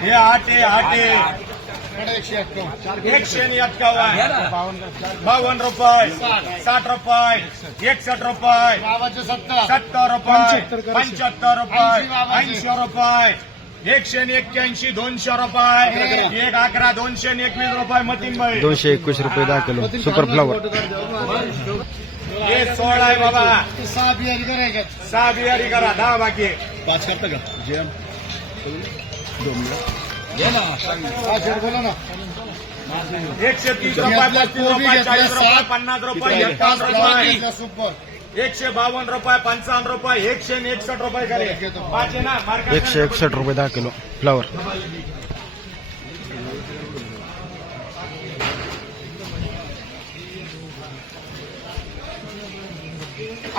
हे आठ आहे आठ आहे एकशे आणि एक्कावन्न बावन्न रुपये. साठ रुपये. एकसष्ट रुपये. सत्तर. रुपये. पंच्याहत्तर रुपये. ऐंशी रुपये. एकशे एक्क्याऐंशी दोनशे रुपये. एक अकरा दोनशे आणि एकवीस रुपये. मतीन भाई दोनशे एकवीस रुपये दहा किलो सुपर फ्लावर हे सोळा आहे बाबा. सहा बियारी करायच्या सहा बियारी करा. दहा बाकी पाच करता का? जेम बोला ना. एकशे तीस रुपये चाळीस रुपये पन्नास रुपये एकावन्न रुपये. सुपर एकशे बावन्न रुपये पंचावन्न रुपये एकशे एकसष्ट रुपये करे. एकशे एकसष्ट रुपये दहा किलो फ्लावर.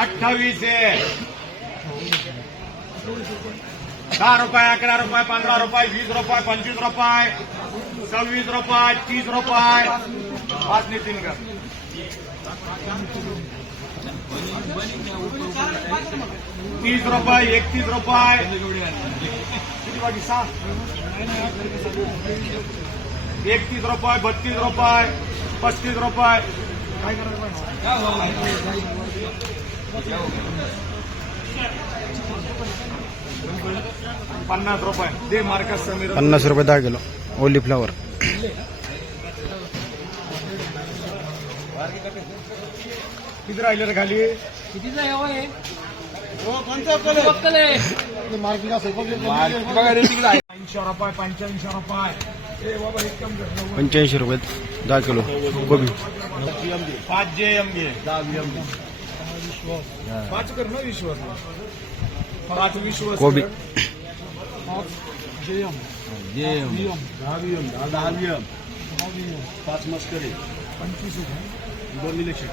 अठ्ठावीस आहे. दहा रुपये अकरा रुपये पंधरा रुपये वीस रुपये पंचवीस रुपये सव्वीस रुपये तीस रुपये. पाच नितीन का तीस रुपये एकतीस रुपये. किती बाकी? सहा. एकतीस रुपये बत्तीस रुपये पस्तीस रुपये. काय करायचं? पन्नास रुपये. दे मार्का समीर. पन्नास रुपये दहा किलो. ओली फ्लावर. किती राहिले रे खाली? ऐंशी रुपये पंच्याऐंशी रुपये. दहा किलो. कोबी. पाच जे एम घे पाच कर ना विश्वास पाच विश्वास कोबी पाच मस्करी दोन इलेक्शन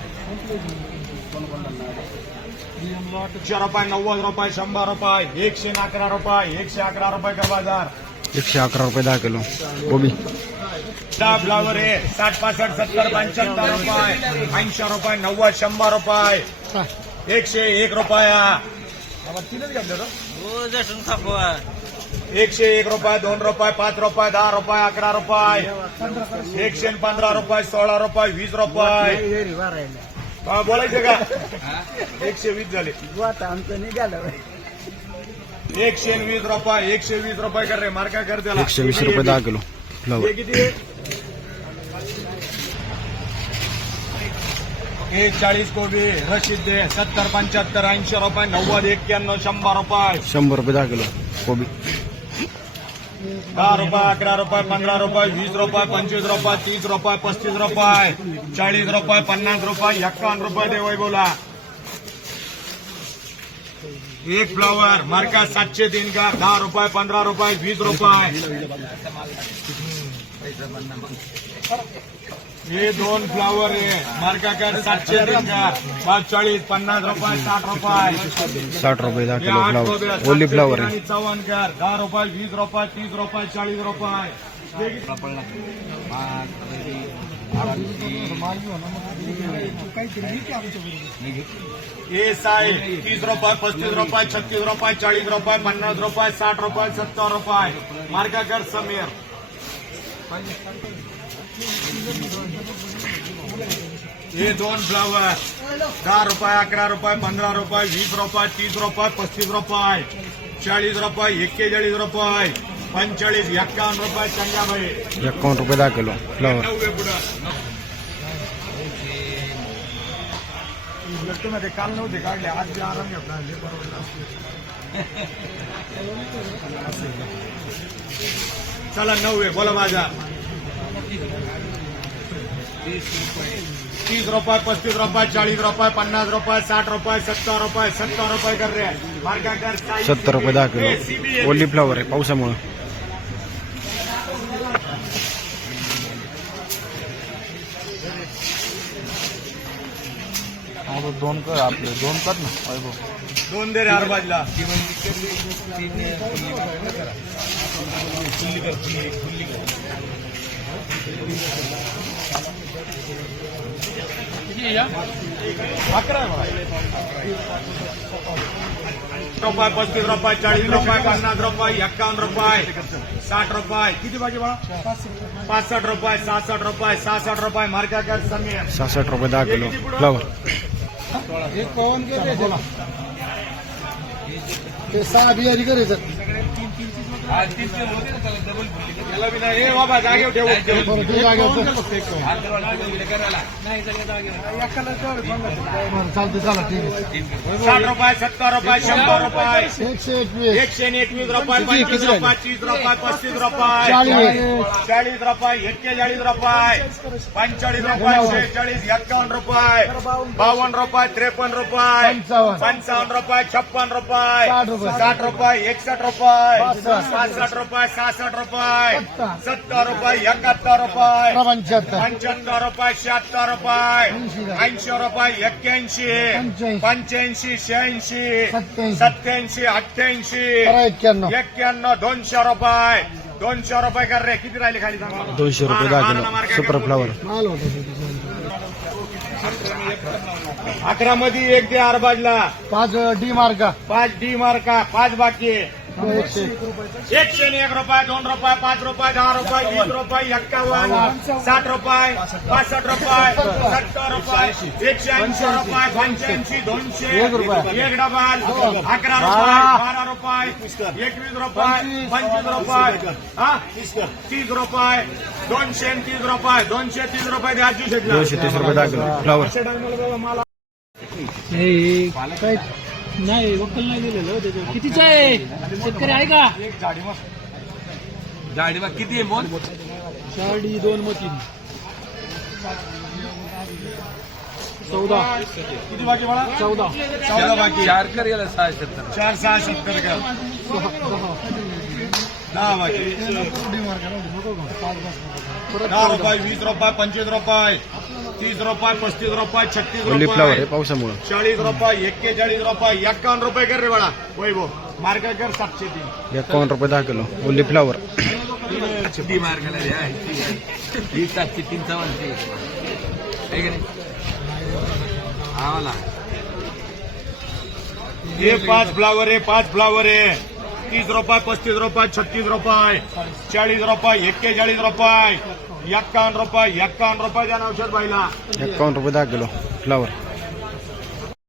एकशे रुपये नव्वद रुपये शंभर रुपये एकशे आणि अकरा रुपये एकशे अकरा रुपये का बाजार एकशे अकरा रुपये दहा किलो कोबी दहा फ्लावर आहे. साठ पासष्ट सत्तर पंच्याहत्तर रुपये. ऐंशी रुपये नव्वद शंभर रुपये. एकशे एक रुपया. ना? एकशे एक रुपये दोन रुपये पाच रुपये दहा रुपये अकरा रुपये. एकशे पंधरा रुपये सोळा रुपये वीस रुपये. हा, बोलायचं का? एकशे वीस झाले. एकशे आणि वीस रुपये एकशे वीस रुपये कर रे मार्का कर त्याला. एकशे वीस रुपये दहा किलो. फ्लावर? एक चाळीस कोबी रशीद दे सत्तर पंच्याहत्तर ऐंशी रुपये नव्वद एक्क्याण्णव शंभर रुपये. शंभर रुपये दहा किलो कोबी. दहा रुपये अकरा रुपये पंधरा रुपये वीस रुपये पंचवीस रुपये तीस रुपये पस्तीस रुपये चाळीस रुपये पन्नास रुपये एक्कावन्न रुपये दे बोला एक फ्लावर मार्का सातशे तीन का? दहा रुपये पंधरा रुपये वीस रुपये. हे दोन फ्लावर आहे. मार्का का सातशे का पाच चाळीस पन्नास रुपये साठ रुपये. साठ रुपये दहा किलो फ्लावर ओली फ्लावर आहे. चव्हाण कर. दहा रुपये वीस रुपये तीस रुपये चाळीस रुपये? हे साय तीस रुपये पस्तीस रुपये छत्तीस रुपये चाळीस रुपये पन्नास रुपये साठ रुपये सत्तर रुपये मार्का कर समीर. हे दोन फ्लावर. दहा रुपये अकरा रुपये पंधरा रुपये वीस रुपये तीस रुपये पस्तीस रुपये. चाळीस रुपये एक्केचाळीस रुपये. पंचेचाळीस एक्कावन्न रुपये चंगाबाई एकावन्न रुपये दहा किलो. फ्लावर. काल नव्हते काढले आज बी आराम घेतला. चला नव्वे बोला माझा तीस रुपये पस्तीस रुपये चाळीस रुपये पन्नास रुपये साठ रुपये सत्तर रुपये सत्तर रुपये कर रे सत्तर रुपये दहा किलो. ओली फ्लावर आहे पावसामुळं. दोन कर आपले दोन कर ना वैभव. दोन दे रे अरबाजला अकरा आहे बघा. रुपये पस्तीस रुपये चाळीस रुपये पन्नास रुपये एक्कावन्न रुपये साठ रुपये किती पाहिजे बाळा पासष्ट रुपये सहासष्ट रुपये सहासष्ट रुपये मार्का कर समीर सहासष्ट रुपये दहा किलो फ्लावर एक पवन के बोला ते सहा बियारी करे चालते चला ठीक आहे. साठ रुपये सत्तर रुपये शंभर रुपये. एकशे एकवीस. एकशे एकवीस रुपये पंचवीस रुपये तीस रुपये पस्तीस रुपये. चाळीस. रुपये एक्केचाळीस रुपये. पंचेचाळीस रुपये शेहेचाळीस एक्कावन्न रुपये. बावन्न रुपये त्रेपन्न रुपये. पंचावन्न. रुपये छप्पन रुपये. साठ रुपये. साठ रुपये एकसष्ट रुपये. पासष्ट. रुपये सहासष्ट रुपये सत्तर. सत्तर रुपये एकाहत्तर रुपये पंच्याहत्तर पंच्याहत्तर रुपये शहात्तर रुपये ऐंशी. रुपये एक्क्याऐंशी पंच्याऐंशी. शहाऐंशी सत्याऐंशी अठ्ठ्याऐंशी एक्क्याण्णव एक्क्याण्णव दोनशे रुपये दोनशे रुपये कर रे किती राहिले खाली सांग. दोनशे रुपये सुपर फ्लावर माल होता अकरा मध्ये एक ते अरबाजला पाच डी मार्का पाच डी मार्का पाच बाकी एकशे एक रुपये दोन रुपये पाच रुपये दहा रुपये वीस रुपये एक्कावन्न साठ रुपये पासष्ट. रुपये सत्तर. रुपये एकशे ऐंशी. रुपये पंच्याऐंशी दोनशे. एक रुपये. एक डबल. अकरा रुपये. बारा. रुपये एकवीस रुपये पंचवीस. रुपये. हा? तीस रुपये दोनशे तीस रुपये दोनशे तीस रुपये द्यायची दोनशे तीस रुपये फ्लावर काही नाही वक्कल नाही दिलेलं हो त्याचं कितीचं आहे? शेतकरी आहे का? गाडी बा किती आहे मोल? साडी दोन मग तीन चौदा. किती बाकी मला चौदा. चौदा बाकी. चार कर याला सहा सत्तर. चार सहा सत्तर का दहा बाकी. दहा रुपये वीस रुपये पंचवीस रुपये. तीस रुपये पस्तीस रुपये छत्तीस ओली फ्लावर आहे रुपये पावसामुळं. चाळीस रुपये एक्केचाळीस रुपये एक्कावन्न रुपये कर रे बाळा. वैभव मार्ग कर सातशे तीन. एकावन्न रुपये दहा किलो. ओली फ्लावर डी मार्गाला. ही सातशे तीन आम्हाला. हे पाच फ्लावर आहे पाच फ्लावर आहे. तीस रुपये पस्तीस रुपये छत्तीस रुपये चाळीस रुपये एक्केचाळीस रुपये एक्कावन्न रुपये एक्कावन्न रुपये द्या ना औषध बाईला. एक्कावन्न रुपये दहा किलो फ्लावर